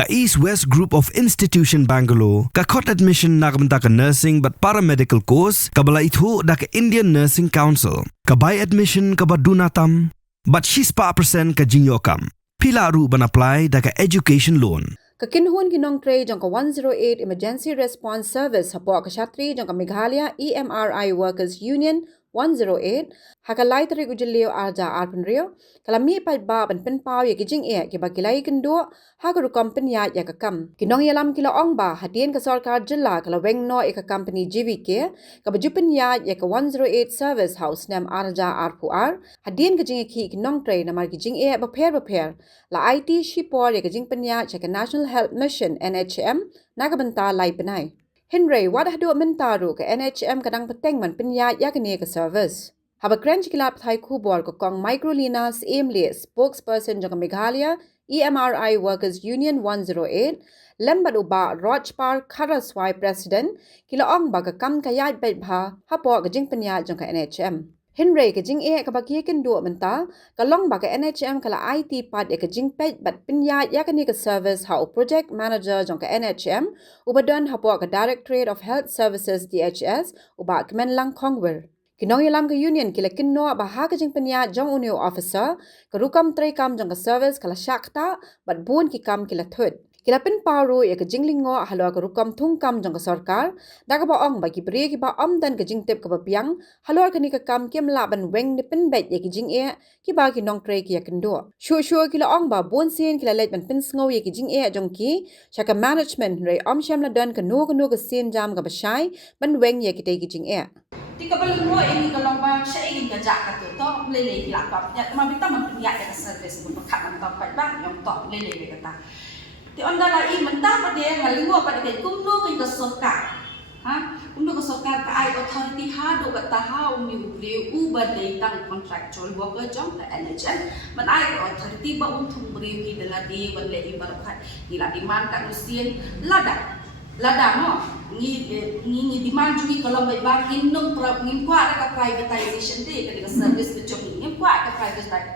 Ka East West Group of Institution Bangalore, ka court admission na kabenta ka nursing but paramedical course, kabala itu da ka Indian Nursing Council. Ka buy admission ka badunatam, but she's pa percent ka jinyokam. Pila ru ban apply da ka education loan. Kakinhuan kinong tray jang ka 108 Emergency Response Service hapo ka Shatri jang ka Meghalaya EMRI Workers Union 108 hakalai tari ujilio arja arpenrio kalami pai ba ban penpau ya kijing e ki bagilai kendo hagaru company ya kakam kinong yalam kila ong ba hadien ka sarkar jilla kala wengno e ka company GVK ka bajupen ya ka 108 service house nam arja arpuar hadien kijing ki kinong tray namar kijing e baper la IT shipor ya kijing penya ka National Health Mission NHM nagabanta lai penai Henry, wadah dua mentaru ke NHM kadang peteng man penyat ya kene ke service. Haba krench kilap thai kubor ke kong Microlina Emily, spokesperson jang Meghalaya EMRI Workers Union 108, lembat uba Rajpal Kharaswai president kila ong ba ke kam kayat bet bha hapo ke jing penyat jang ke NHM. Henry ke jing ka bagiakan dua menta kalong ba ke NHM kala IT part ke jing pet bat penyat ya kene ke service hau project manager jang ke NHM ubadan hapo ke Directorate of Health Services DHS uba kemenlang kongwer. Kinong yalam ke union kila kinno baha ke jing penyat jang unio officer ke rukam tray kam jang ke service kala syakta bat bun ki kam kila thud. Kila pin paru ya ke jinglingo halo ke rukam thungkam jang ke sarkar da ka baong bagi beri ki ba dan ke jing tip ke bapiang halo ke ni ke kam kem laban weng ni pin bet ya ke jing ki ba ki nong tray ki ya kendo sure kila ong ba bon sin kila let ban pin sngo ya ke jing jong ki chaka management re sham la dan ke no ke sin jam ke basai ban weng ya ki te ki jing Di kapal mo ini kalau bang saya ingin kerja kat tu, toh lele hilap. Ya, tapi kita mempunyai ada service untuk kat tempat bang yang toh lele kata. Di antara ini mentah pada yang lalu pada kita kumno kita sokar, kumno kita sokar ke ai authority hado kata hau ni beri ubah datang contractual worker jom ke NHS, men ai authority ba untung beri kita lagi beli ibarat gila demand kat Rusian lada mo ni demand juga kalau baik indung ngin kuat ke privatization deh ke service ke job ngin kuat ke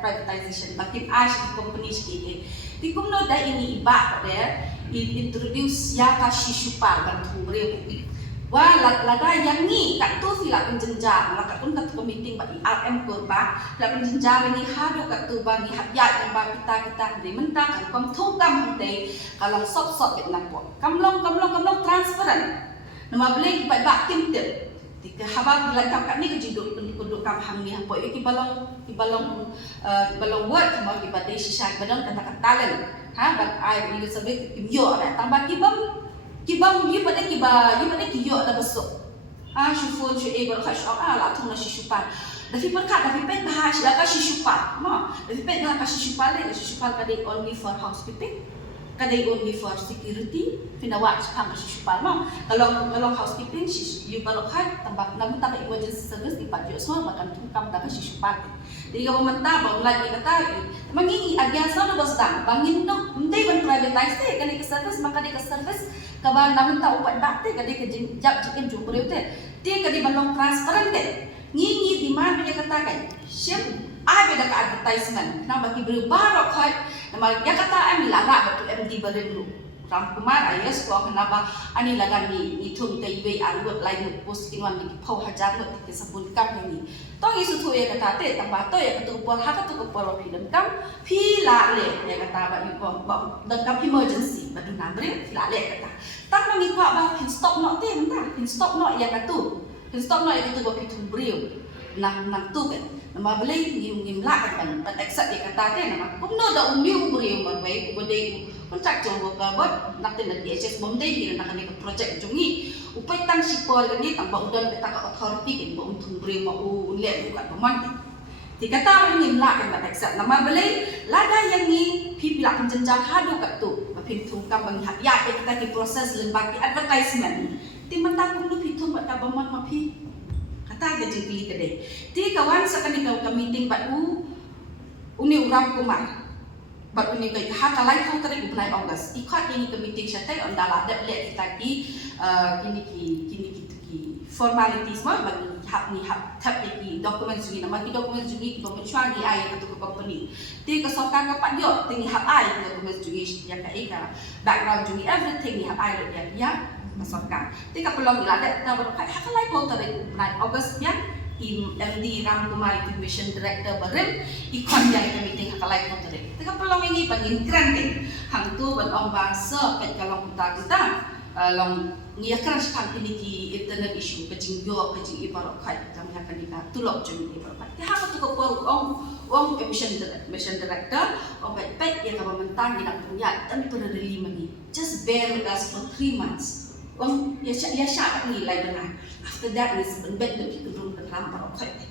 privatization makin as di company sedikit di kumno dah ini iba pada introduce ya ka shishupar bantu beri wah lada yang ni kat tu sila penjenjang kat pun kat meeting ba RM kurba la penjenjang ni hado kat tu bagi habya yang ba kita di mentang kan kom thukam te kalau sop bet nampo kamlong transparan nama beli ba tim tika haba belakang kat ni ke jiduk kam hang ni apa iki balong word mau ki badai sisa badang kata talent bat ai ni sebab kimyo ada tambah kibang you pada kiyo ada besok shufun ego khash la thuna shishupan tapi perkat tapi pet bahas la ka shishupan tapi pet la ka shishupan kadai only for housekeeping kadai only for security pinawat pang ka shishupan kalau housekeeping you kalau khat tambah namun tak emergency service di pajak semua makan tukam da ka shishupan jadi kalau mentah bang lagi kata mangingi agian sana bosdang bangin dok mendai ban privatize kadai ke service maka kadai ke service kabar namun tak upat bakte kadai ke jap jikin jumpa dia kadai balong transparan ngingi di mana dia katakan siap ada ka advertisement na bagi berbarok hat nama dia kata am laga betul MD berelu ram kumar ayas ko kenapa ani laga ni thum te we arut lain post kinwan ni phau hajar no ke sabun kam ni tong isu thu ya kata te tambah to ya ketu por ha ketu ko por film kam phi la le ya kata ba ni ko dan kam emergency badu na bre la le kata tang ni ko ba pin stop no te mentah pin stop no ya katu ba pitung brio nak tu kan nama beli ngim la kan but accept ya kata te nama kum no da umiu brio ba bai bodai kontrak jong ka bot nak ten di SS bom dei ni nak ni project jongi upai tang sipol ni tambah udan beta ka authority kan ba untung brio ma le ka pemon ti kata ngim la kan but accept nama beli lada yang ni pi pilak penjenjang hadu kat tu ba pintung kam bang ya kita di proses lembagi advertisement ti mentang kum lu pitung ba ka bomon ma pi kata ga jingli kedai ti kawan sakani ka meeting bat uni uram kumar bat uni ka ha kalai thau tari bulan August ikhat ini ke meeting syatai on dala dat le kita ki kini ki formalities mo bagi hap lagi dokumen segi nama ki dokumen segi ki pemencuan di ai ke company ti ka sokan ka padyo ti hap ai dokumen segi ya ka background segi everything ni hap ai lo ya masukkan ti ka pelong ila ada ta ber kai hak lai ko tare na August ya MD Ram Kumar Mission Director Barim ikon yang meeting hak lai ko tare ti ka pelong ini bangin granting hang tu ban ong bangsa ket kalong kita long ngia crash kan ini ki internet issue kejing ibarat kai jam ya kan dika tulok jeng ibarat kai ha tu ko ong mission director ong pet ya ka mentang ina punya temporarily money just bear with us for 3 months ong ya syak ni lai benar after that is bet the people ke ram barat kai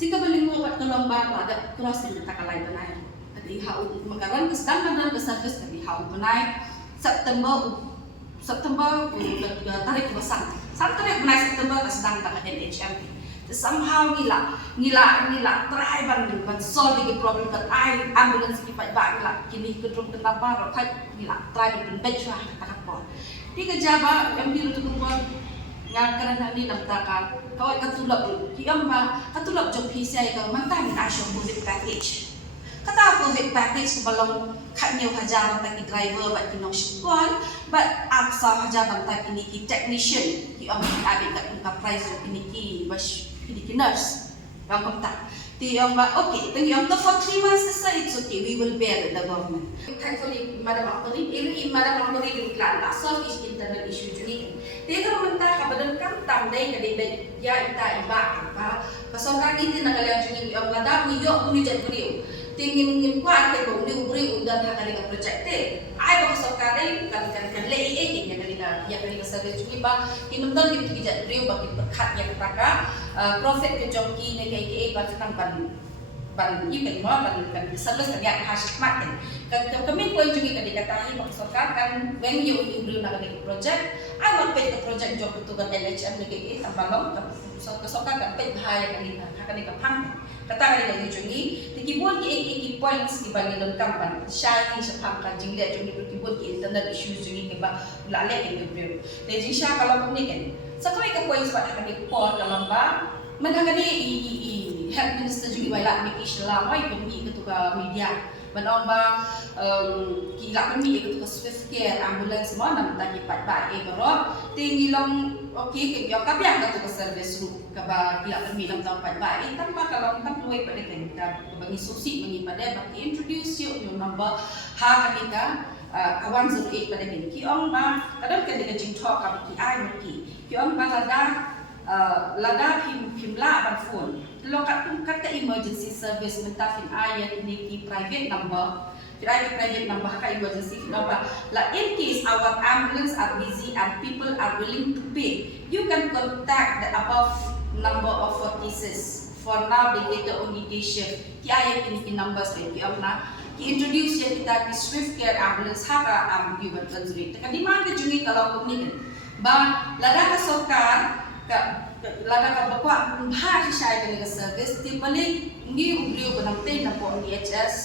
jika beling mo kat kolong ba ada cross ni tak lai benar tadi ha makaran kesedang dan keservis tadi ha benar September tarik pasang. Tarik mulai September ke sedang tak NHM. Somehow ngila try ban solve the problem that I ambulance ki pai ba ngila kini kedrum kenapa rokai ngila try ban bench wah tak apa. Di kejaba yang biru tu kuat ngal kerana ni nak takal. Kau katulap ki amba katulap job PCI kau mantan asyo COVID package. Kata COVID package balong katnya hajar bagi driver bagi nong syukuan but aksa hajar bagi ini ki technician ki am abi kat ka price ini ki bas ini ki nurse yang kontak ti yang ba okay thank you for 3 months it's okay we will bear the government thankfully madam Akori ini madam Akori di klan tak solve is internal issue juni dia kan mentah ka badan kam tamdai ka de ya ita iba ka pasal ini nagalan juni yang lada mi yo muni jet beliau tingin kuat ke bung diubri udan hakali ka project ai ba sokare kan le ya kali ka service cumi ba kinumdan gitu kijat beliau bagi berkat ya ketaka profit ke jongki ne ke ba tang ban ikan mo ban service ka ya hash makin kami poin juga ka dikatahi ba sokar kan when you beliau na ka project ai want pay ka project job tu kan LHM ne ke tambalong ka sokar kan pay bahaya kan ka pang kata kali lagi jungi dikibun ki points di bagi dalam kampan sharing sepam kan jinglia jungi dikibun ki internet issues jungi ke ba lale ke bro de jisha kalau ni kan sakai ke points ba kan di port dalam ba menangani i health minister jungi baila mi islam ai pemi ketua media menon ba kila pemi ketua swift care ambulance mo nam tagi pat ba berot tinggi long okey ke biar kabiang ketua service room ka ba kila pemi lam tau pat ba tanpa kalau kan tuai pada kita bagi susi mengi pada bagi introduce your number ha kanika 108 pada ki ong ba kadang kan dengan jing talk ka ki ai maki ki ong ba lada pimla ban phone lo kat emergency service mentafin ayat ini ki private number private number ka emergency number la in case our ambulance are busy and people are willing to pay you can contact the above number of cases for now they get only day shift ki ayat ini ki numbers ki amna ki introduce ya kita ki swift care ambulance haka ambulance translate kan di mana jungi kalau ni ba lada ka sokar lada ka bakwa ha shai ka service ti balik ni beliau benamte na po DHS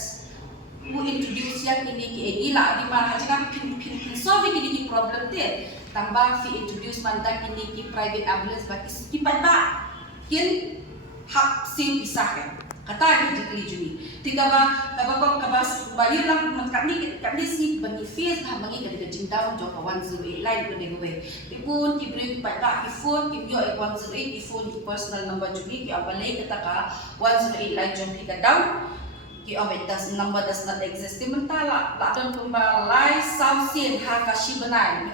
mu introduce yang ini ki egila di mana haja pin solve ki problem te tambah fi introduce mandak ini ki private ambulance bagi kipat ba kin hak sim pisah kata di jikli juni tiga ba kabakong kabas bayu lang kami si bagi fees ha bagi kada jingdaw jo ka 108 line ko dewe pipun ki bring pa ba phone ki yo 108 phone ki personal number juni ki apalay kata ka 108 line jo ki ka down ki ometas number does not exist mentala la don kumba lai sausin ha ka shi benai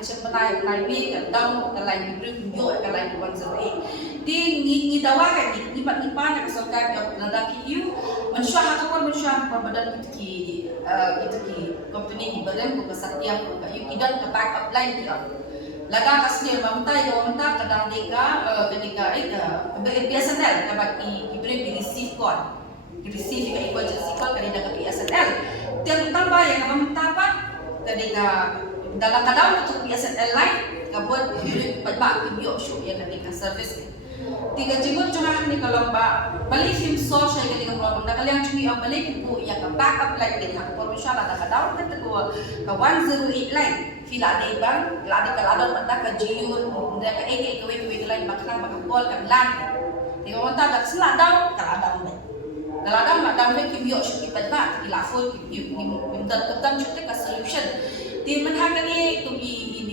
lai mi ka down ka line ki bring yo ka line 108 ni dawa kan ni pat na kesokan yang lada ki you mensyah ataupun mensyah badan ki company ki badan ko kesatian ko you kidan ke backup line ki lada kasnya mamtai do menta kadang deka BSNL ka bagi ki bring di receive call ki receive ka emergency call ka deka BSNL tiang tambah yang mamta pat kadeka dalam kadang untuk BSNL line ka buat pat ba ki bio show yang kadeka service Tiga jibut cuma ni kalau balik film social ke dengan problem dah kalian cumi ang balik ibu yang ke backup line ni aku perlu insyaAllah dah kadang kita ke 108 line fila ada bang ada kalau ada mata ke jiun dia ke ke line bakal call kan lan tiga orang tak selak down kalau ada nak down lagi biok syukur pada kita phone minta tetap syukur ke solution di mana kali tu ini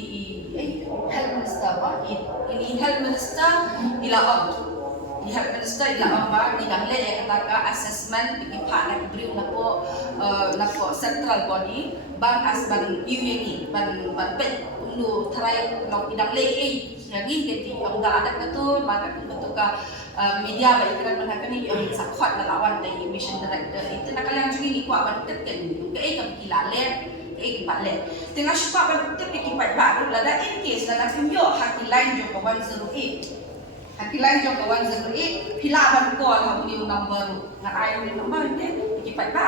health minister ini health minister ila di health minister ila ba di dahle yang kata assessment di part nak beri napo central body bang asban view ni ban pet ulu try long di dahle lagi jadi yang dah ada tu maka betul ka media baik kan mana ni yang sakwat lawan dari mission director itu nak kalian juga ni kuat ban tekan ke kila le empat le tengah syukur ban tepi kipat baru lada in case lada pinyo haki line jo 108 haki line jo 108 pila ban call ha ni number ngat ai ni number ni kipat ba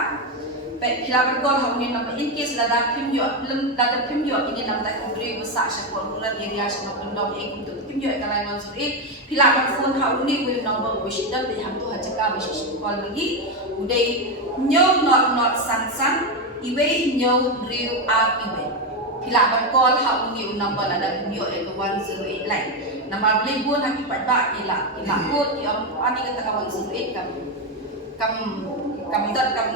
baik pila ban call ha ni number in case lada pinyo lada pinyo ini number tak beri besar syakor rural area sama pendom untuk pinyo ke line 108 pila ban phone ha ni will number wish dan di ham tu hajaka wish call lagi udai nyo not san iwe nyo real iwe pila ban call ha ni number ada video ke 108 line nama boleh pun haki pada ila kot yang ani kata ka 108 kam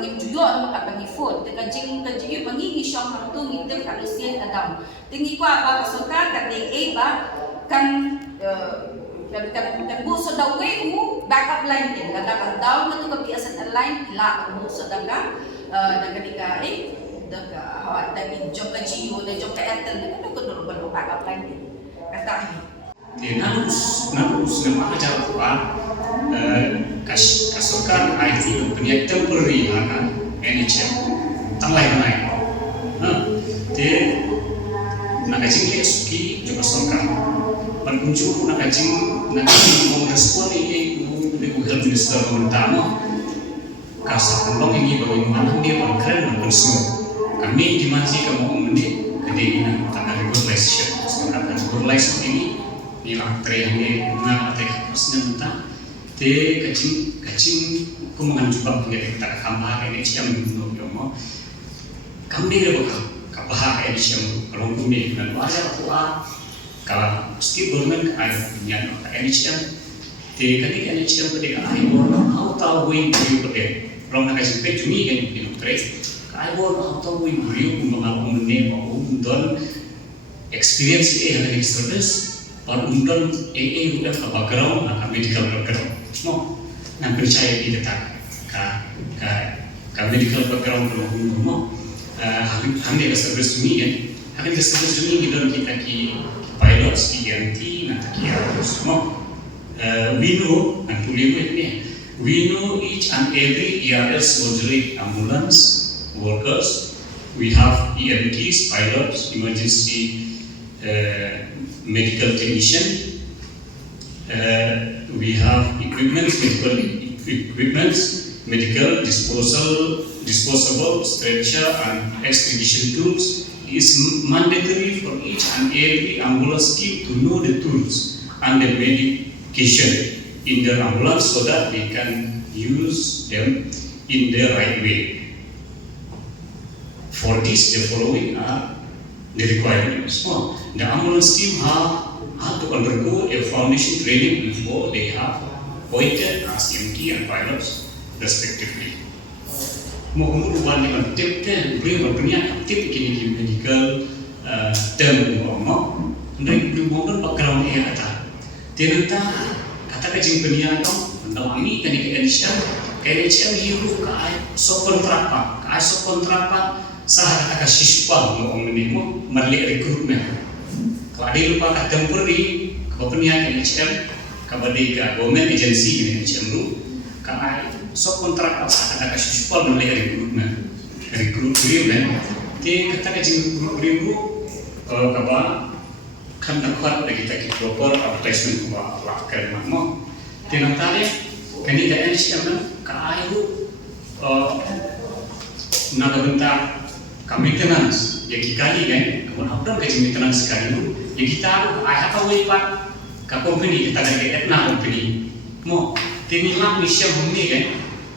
ngim juyo nama kat bagi phone te kajing mangi syong hang tu ngitip kat lusian kadam tingi kwa ba kasukar kat DA ba kan bu sodawe mu backup line din kada ka down na tu ka biasan line ila bu sodaga ketika daga hawat dari job ke Jio dan job ke Airtel ni kan aku dulu backup line ni kata ni nalus nama ajar apa kasukar IT punya temporary akan NHM tanglai naik dia nak kacing dia suki juga kasukar berkunjung nak kacing mau respon ini health minister pertama kasar pelong ini bagaimana dia berkeren bersuara kami di masih kamu mendik kedai tanda regulation sekarang regulation ini nilang training nggak ada harusnya mentah te kacing kumangan juga punya kita kamar ini siam dulu yomo kami dia bakal kabah ini siam kalau kami dan wajah tua kalau mesti bermain ada punya ini siam te kali ini siam ketika akhir mau tahu yang dia kalau nak kasih pecumi kan minum teh, kalau tahu ibu beliau mengalami menemukan undang experience yang ada di service, baru undang udah ke background, nak medical background, no, nak percaya di data, ka medical background kalau undang, hamil ke service ini kan, hamil ke service ini kita ki pilot, ki EMT, nanti ki harus, no, we know, nanti boleh ni. We know each and every ERS auxiliary ambulance workers. We have EMTs, pilots, emergency medical technician. We have medical equipment, medical disposable stretcher and extrication tools. It is mandatory for each and every ambulance team to know the tools and the medication in their ambulance so that they can use them in the right way. For this, the following are the requirements. The ambulance team have to undergo a foundation training before they have appointed as EMT and pilots respectively. Mohon ruang dengan tip kan, beri berpenyak tip kini medical term ngomong, dan mohon background yang kata, ternyata kata kajing penyiar dong, mendalami tadi KNHM hirup kai sokontrapa sah kata siswa ngomong menemu merlik rekrutmen. Kalau ada lupa kata temporary ke penyiar KNHM kepada government agency KNHM lu, kai sokontrapa sah kata siswa merlik rekrutmen. Ti kata kajing rekrutmen lu kaba kan dapat kita proper advertisement kuba lakar makmo tinang tali kani da NHM ka ayu nagabenta ka maintenance ya kikali kan kamu update ka maintenance kali lu ya kita ay hata way pa ka company kita ada Etna company mo tinilak ni siya bumi kan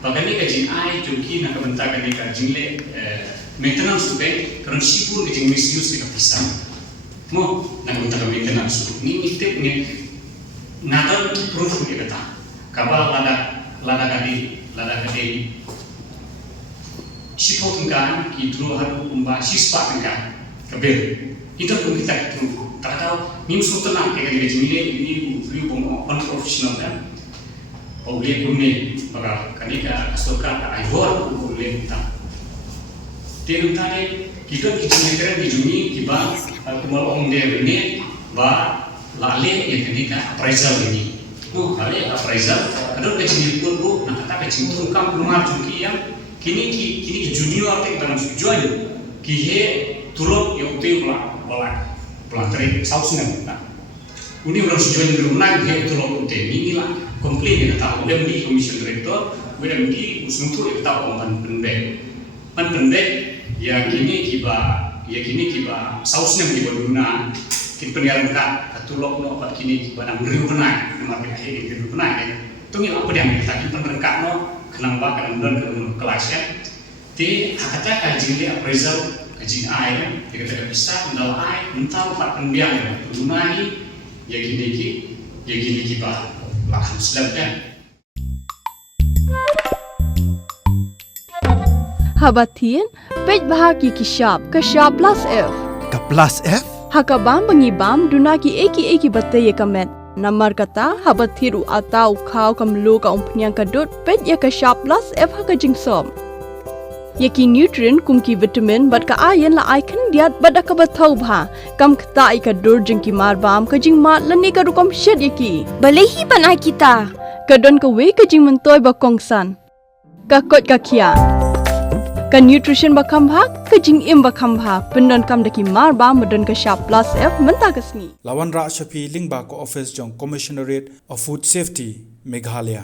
bagani ka jing ai joki na ka benta ka ni ka jingle maintenance tu kan karon sipun ka jing misuse ka pisang mo na benta ka maintenance ni tip ni ngadan proof ni kata kabal lada kadi sipot kan idro haru umba sispa kan kabel itu pun kita tu tak tahu ni musuh tenang kayak di sini ini beliau bong unprofessional kan boleh kumne maka kanika asoka ka aibor boleh kita tiada tadi kita keren di dunia kiba kumal om dia ini ba lale yang kanika appraisal ini lale appraisal ada kecil pun bu nak kata kecil tu kam lumar cuki yang kini junior tek dalam tujuan kihe tulok yang uti pelantari sausnya nah ini orang tujuan berunang kihe tulok uti ini lah komplain yang tahu dia di commission director dia di usuntu yang tahu pendek ya kini kiba sausnya kiba guna kini penyaran kat tulok no apa kini kiba nang riu benai nama akhir riu benai tu ni apa yang kita penrengkat no kenapa kadang-kadang kelas kan di hakata kaji dia appraisal kaji air kita bisa mendal air mentau pak pembiang tunai ya gini bah lahan selam kan Habatin pej bahagi kishap plus F Ka plus F? hakabam bangibam dunaki eki batay kamet Namar kata habat thiru atau kau kamlu ka umpnyang kadut pet ya ka sharp plus F ha ka jingsom. Yaki nutrient kum ki vitamin bat ka iron la icon diat bat ka bathau bha kam kta I ka dur jing ki mar bam ka jing mat lani ka rukom shed yaki. Balehi panai kita. Ka don ka we ka jing mentoy ba kongsan. Ka kot ka kia. Ka nutrition ba kam bha ka jing im ba kam bha pendon kam daki mar bam don ka sharp plus F menta ka sni. Lawan Ra Shafi Lingba ko office jong Commissionerate of Food Safety Meghalaya